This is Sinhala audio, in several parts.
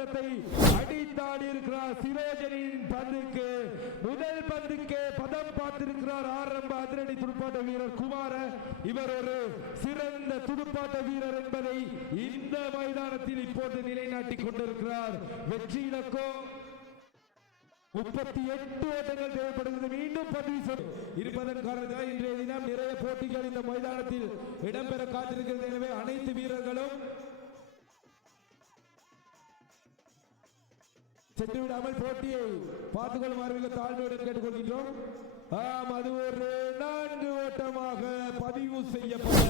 ஓட்டத்தை அடித்தாடி இருக்கிறார். சிரோஜனின் பந்துக்கு முதல் பந்துக்கு பதம் பார்த்திருக்கிறார் ஆரம்ப அதிரடி துடுப்பாட்ட வீரர் குமார. இவர் ஒரு சிறந்த துடுப்பாட்ட வீரர் என்பதை இந்த மைதானத்தில் இப்போது நிலைநாட்டிக் கொண்டிருக்கிறார். வெற்றி இலக்கம் 38 ஓட்டங்கள் தேவைப்படுகிறது. மீண்டும் பதிவு இருப்பதன் காரணமாக இன்றைய தினம் நிறைய போட்டிகள் இந்த மைதானத்தில் இடம்பெற காத்திருக்கிறது. எனவே அனைத்து வீரர்களும் சென்று விடாமல் போட்டியை பார்த்துக் கொள்ளுமாறு தாழ்மையுடன் கேட்டுக்கொள்கின்றோம். அது ஒரு 4 ஓட்டமாக பதிவு செய்யப்பட்ட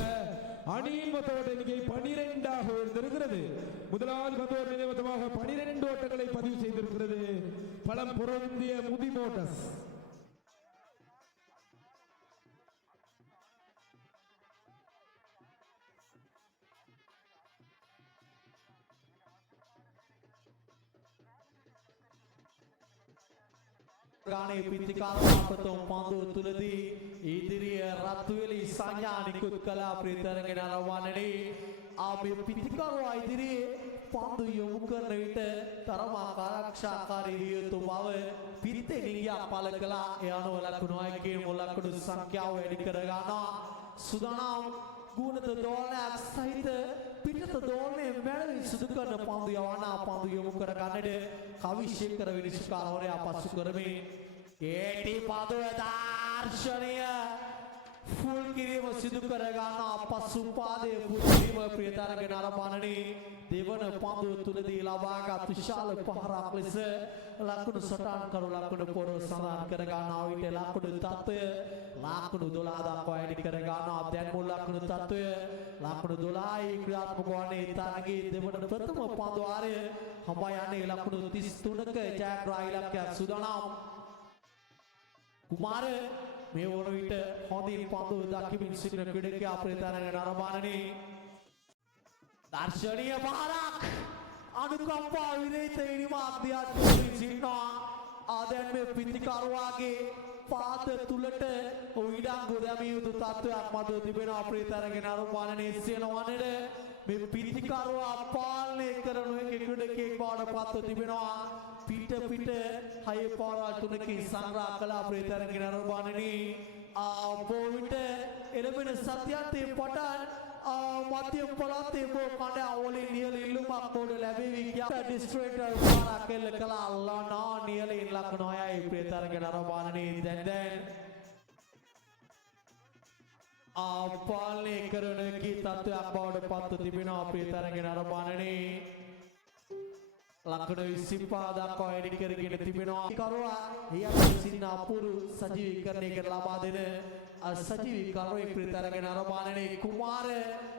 அணியின் மொத்த ஓட்ட எண்ணிக்கை 12ஆக உயர்ந்திருக்கிறது. முதலாவது பந்தோர் நிலைமொத்தமாக 12 ஓட்டங்களை பதிவு செய்திருக்கிறது பலம் பொருந்திய முதி மோட்டார்ஸ். ගානේ පිටිකාරාපතෝ පන්දුව තුලදී ඉදිරිය රත්වෙලි සංඥා නිකුත් කළා ප්‍රීතරගෙන රවණනේ ආපේ පිටිකාරවා ඉදිරියේ පන්දු යොමු කරන විට තරමා ආරක්ෂාකාරී විය යුතු බව පිරිතේ නිලියක් පළ කළා. ඒ අනුව ලකුණු අයකේ මුලකුණු සංඛ්‍යාව වැඩි කර ගන්නවා. සුදානම් ගුණත දෝලනයක් සහිත පිටත දෝලනයේ මැනවින් සිදු කරන පන්දු යවනා පන්දු යොමු කර ගන්නට කවිශේකර විනිශ්චයකාරවරයා පසු කරමින් ඒටි පන්දුව දර්ශනීය ෆුල් කිරීම සිදු කර ගන්නා පසු පාදයේ ෆුල් කිරීම ප්‍රියතරගෙන අරපණනේ දෙවන පන්දුව තුලදී ලබාගත් විශාල පහරක් ලෙස ලකුණු සටහන් කරු ලකුණු පොරව සඳහන් කර ගන්නා විට ලකුණු තත්ත්වය ලකුණු 12 දක්වා වැඩි කර ගන්නවා. දැන් මුල් ලකුණු තත්ත්වය ලකුණු 12යි ක්‍රියාත්මක වන්නේ තරගයේ දෙවන ප්‍රථම පන්දු වාරය හඹා යන්නේ ලකුණු 33ක ජයග්‍රාහී ඉලක්කයක් සූදානම්. කුමාර මේ වන විට හොඳින් පන්දුව දකිමින් සිටින ක්‍රීඩකයා ප්‍රේතරගෙන අරබානනේ දර්ශනීය පහරක් අනුකම්පා විරහිත ඉනිමක් දිහාට සිටිනවා. ආදැන් මේ පිටිකරුවාගේ පාද තුලට ඉඩංගු දැමිය යුතු තත්ත්වයක් මත තිබෙනවා. ප්‍රේතරගෙන අරබානනේ සියනවනට මේ පිටිකරුවා පාලනය කරන එක ක්‍රීඩකයෙක් බවට පත්ව තිබෙනවා. පිට 6 පාරවල් තුනකින් සංග්‍රහ කළා ප්‍රේතරගෙන අරබානනේ ආපෝවිට එළඹෙන සත්‍යන්තේ පටන් මධ්‍යම පළාතේ කණ්ඩායම් වලින් නියල ඉල්ලුමක් පොඩ ලැබෙවි කියා ඩිස්ට්‍රික්ටර් පාරක් කෙල්ල කළා. අල්ලානා නියලින් ලකුණු 6යි ප්‍රේතරගෙන අරබානනේ දැන් පාලනය කරන කී තත්ත්වයක් බවට පත්ව තිබෙනවා. ප්‍රේතරගෙන අරබානනේ ලකුණු 25 දක්වා වැඩි කරගෙන තිබෙනවා. කරුවා හියත් සින්න අපුරු සජීවීකරණයකට ලබා දෙන සජීවීකරුවේ ප්‍රේතරගෙන අරබානනේ කුමාර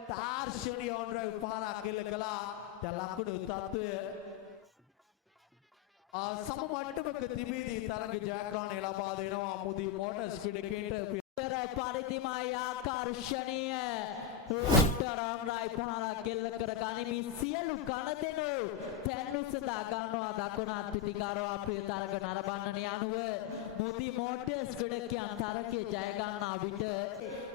තාර්ෂණීය ඔන් ඩ්‍රයිව් පහරක් එල්ල කළා. දැන් ලකුණු තත්ත්වය සම මට්ටමක තිබෙදී තරග ජයග්‍රහණය ලබා දෙනවා මුදි මෝටර්ස් ක්‍රීඩකයන්ට. පරිතිමයි ආකර්ෂණීය ලොක්තරම් රයි පහරක් කෙල්ල කර ගනිමින් සියලු ගණදෙනු පැන්නුසදා ගන්නවා. දකුණත් පිටිකාරවා ප්‍රියතරගෙන අරබන්නනේ අනුව මුදි මෝටර්ස් ක්‍රීඩකයන් තරගයේ ජය ගන්නා විට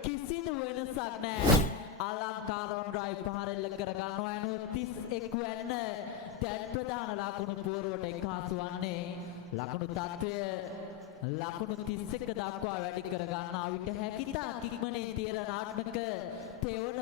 කිසිදු වෙනසක් නැහැ. අලංකාරම් රයි පහර එල්ල කර ගන්නවා අනුව 31 වෙන්න දැන් ප්‍රධාන ලකුණු පුවරුවට එකාසු වන්නේ ලකුණු තත්ත්වය ලකුණු 31 දක්වා වැඩි කර ගන්නා විට හැකිතා කික්මනේ තීරණාත්මක තෙවන